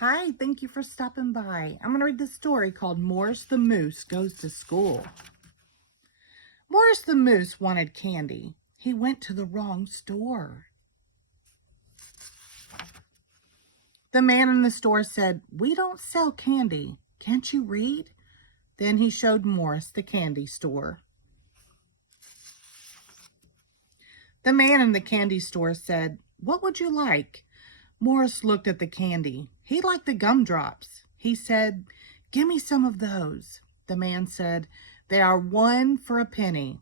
Hi, thank you for stopping by. I'm going to read this story called Morris the Moose Goes to School. Morris the Moose wanted candy. He went to the wrong store. The man in the store said, "We don't sell candy. Can't you read?" Then he showed Morris the candy store. The man in the candy store said, "What would you like?" Morris looked at the candy. He liked the gumdrops. He said, "Give me some of those." The man said, "They are 1 for a penny."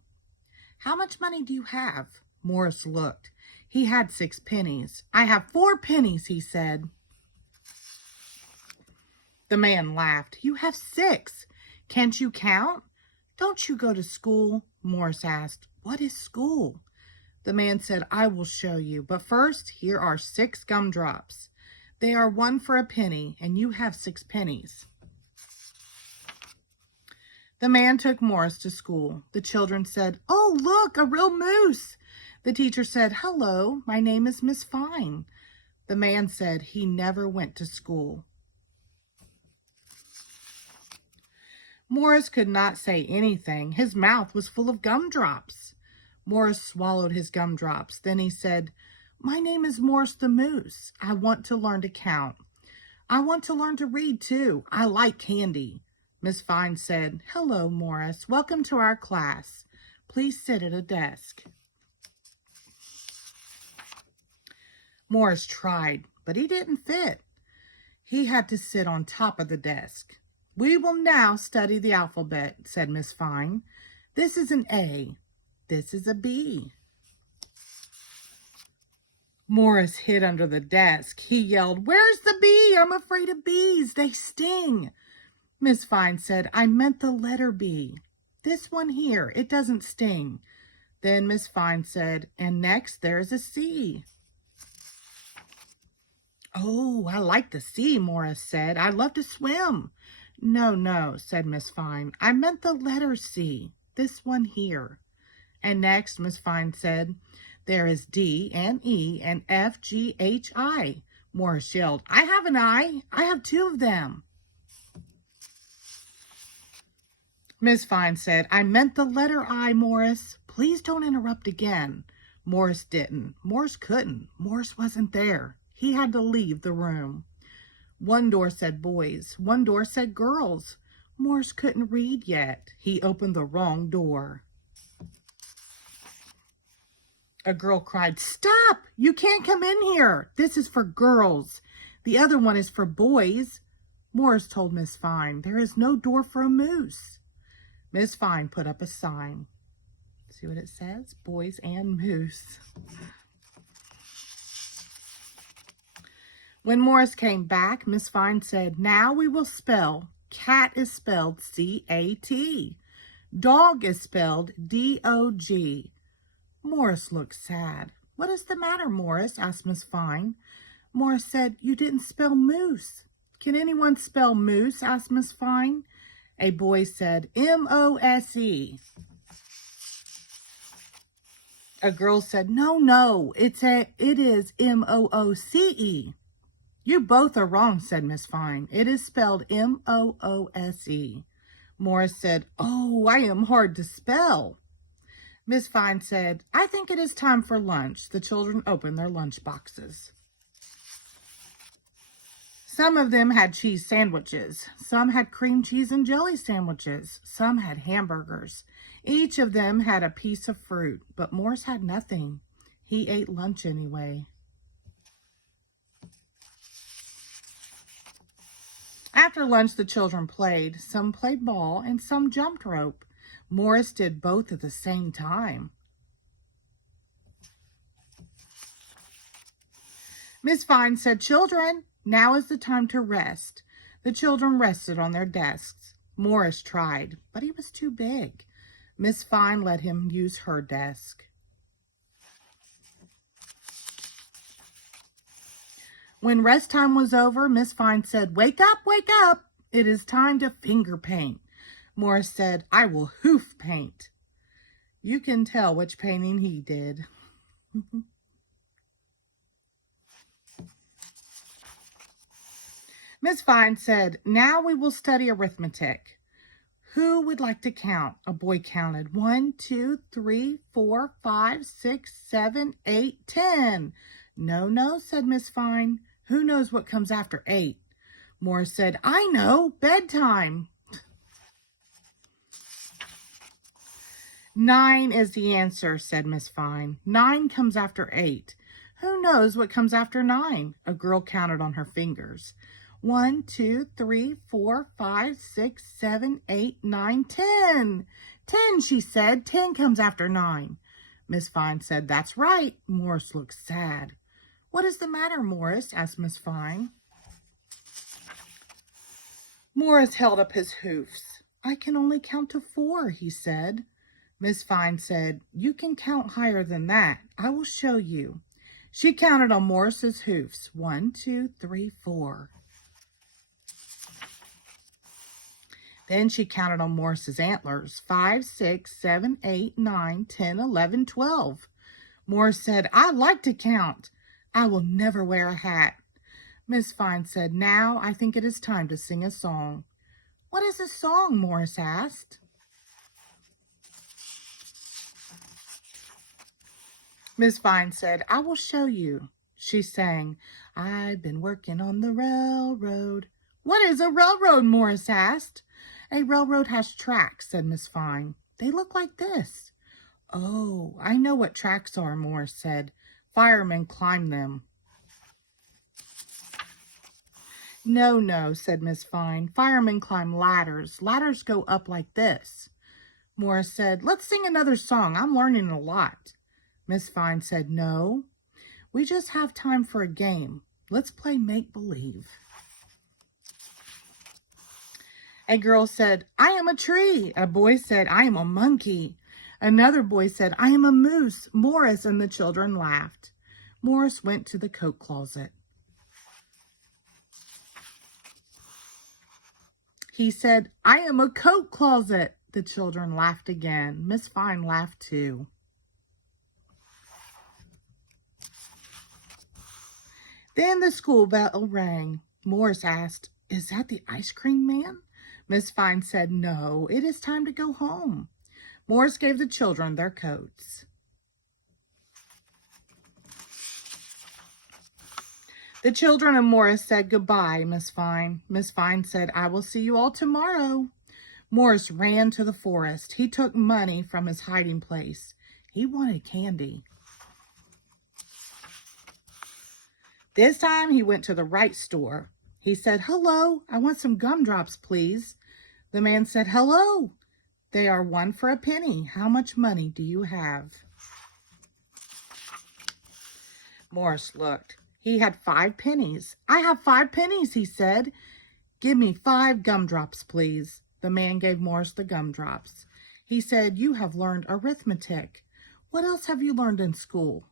"How much money do you have?" Morris looked. He had 6 pennies. "I have 4 pennies," he said. The man laughed. "You have 6. Can't you count?" "Don't you go to school?" Morris asked. "What is school?" The man said, "I will show you. But first, here are 6 gumdrops. They are 1 for a penny, and you have 6 pennies. The man took Morris to school. The children said, "Oh, look, a real moose." The teacher said, "Hello, my name is Miss Fine." The man said he never went to school. Morris could not say anything. His mouth was full of gumdrops. Morris swallowed his gumdrops. Then he said, "My name is Morris the Moose. I want to learn to count. I want to learn to read, too. I like candy." Miss Fine said, "Hello, Morris. Welcome to our class. Please sit at a desk." Morris tried, but he didn't fit. He had to sit on top of the desk. "We will now study the alphabet," said Miss Fine. "This is an A. This is a B." Morris hid under the desk. He yelled, "Where's the B? I'm afraid of bees. They sting." Miss Fine said, "I meant the letter B. This one here. It doesn't sting." Then Miss Fine said, "And next there's a C." "Oh, I like the sea," Morris said. "I love to swim." No, said Miss Fine. "I meant the letter C. This one here." And next Miss Fine said, "There is D and E and F, G, H, I." Morris yelled, "I have an I. I have 2 of them." Miss Fine said, "I meant the letter I, Morris. Please don't interrupt again." Morris didn't. Morris couldn't. Morris wasn't there. He had to leave the room. One door said boys. One door said girls. Morris couldn't read yet. He opened the wrong door. A girl cried, "Stop! You can't come in here. This is for girls. The other one is for boys." Morris told Miss Fine, "There is no door for a moose." Miss Fine put up a sign. See what it says? Boys and moose. When Morris came back, Miss Fine said, "Now we will spell. Cat is spelled C-A-T. Dog is spelled D-O-G. Morris looked sad. "What is the matter, Morris?" asked Miss Fine. Morris said, "You didn't spell moose." "Can anyone spell moose?" asked Miss Fine. A boy said, M-O-S-E. A girl said, No, it is M-O-O-C-E. "You both are wrong," said Miss Fine. "It is spelled M-O-O-S-E. Morris said, "Oh, I am hard to spell." Miss Fine said, "I think it is time for lunch." The children opened their lunch boxes. Some of them had cheese sandwiches. Some had cream cheese and jelly sandwiches. Some had hamburgers. Each of them had a piece of fruit, but Morris had nothing. He ate lunch anyway. After lunch, the children played. Some played ball and some jumped rope. Morris did both at the same time. Miss Fine said, "Children, now is the time to rest." The children rested on their desks. Morris tried, but he was too big. Miss Fine let him use her desk. When rest time was over, Miss Fine said, "Wake up, wake up. It is time to finger paint." Morris said, "I will hoof paint." You can tell which painting he did. Miss Fine said, "Now we will study arithmetic. Who would like to count?" A boy counted. 1, 2, 3, 4, 5, 6, 7, 8, 10. No, no, said Miss Fine. Who knows what comes after 8? Morris said, "I know, bedtime." 9 is the answer, said Miss Fine. 9 comes after 8. Who knows what comes after 9? A girl counted on her fingers. 1, 2, 3, 4, 5, 6, 7, 8, 9, 10. 10, she said. 10 comes after 9. Miss Fine said, "That's right." Morris looked sad. "What is the matter, Morris?" asked Miss Fine. Morris held up his hoofs. "I can only count to 4, he said. Miss Fine said, "You can count higher than that. I will show you." She counted on Morris's hoofs. 1, 2, 3, 4. Then she counted on Morris's antlers. 5, 6, 7, 8, 9, 10, 11, 12. Morris said, "I like to count. I will never wear a hat." Miss Fine said, "Now I think it is time to sing a song." "What is a song?" Morris asked. Miss Fine said, "I will show you." She sang, "I've been working on the railroad." "What is a railroad?" Morris asked. "A railroad has tracks," said Miss Fine. "They look like this." "Oh, I know what tracks are," Morris said. "Firemen climb them." "No, no," said Miss Fine. "Firemen climb ladders. Ladders go up like this." Morris said, "Let's sing another song. I'm learning a lot." Miss Fine said, "No, we just have time for a game. Let's play make-believe." A girl said, "I am a tree." A boy said, "I am a monkey." Another boy said, "I am a moose." Morris and the children laughed. Morris went to the coat closet. He said, "I am a coat closet." The children laughed again. Miss Fine laughed too. Then the school bell rang. Morris asked, "Is that the ice cream man?" Miss Fine said, "No, it is time to go home." Morris gave the children their coats. The children and Morris said goodbye, Miss Fine. Miss Fine said, "I will see you all tomorrow." Morris ran to the forest. He took money from his hiding place. He wanted candy. This time he went to the right store. He said, "Hello, I want some gumdrops, please." The man said, "Hello, they are 1 for a penny. How much money do you have?" Morris looked. He had 5 pennies. "I have 5 pennies, he said. "Give me 5 gumdrops, please." The man gave Morris the gumdrops. He said, "You have learned arithmetic. What else have you learned in school?"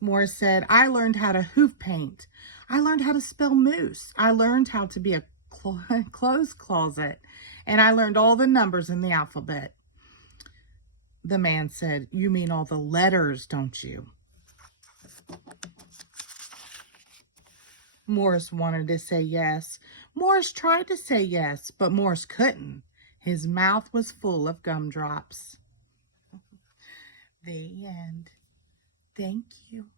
Morris said, "I learned how to hoof paint. I learned how to spell moose. I learned how to be a clothes closet. And I learned all the numbers in the alphabet." The man said, "You mean all the letters, don't you?" Morris wanted to say yes. Morris tried to say yes, but Morris couldn't. His mouth was full of gumdrops. The end. Thank you.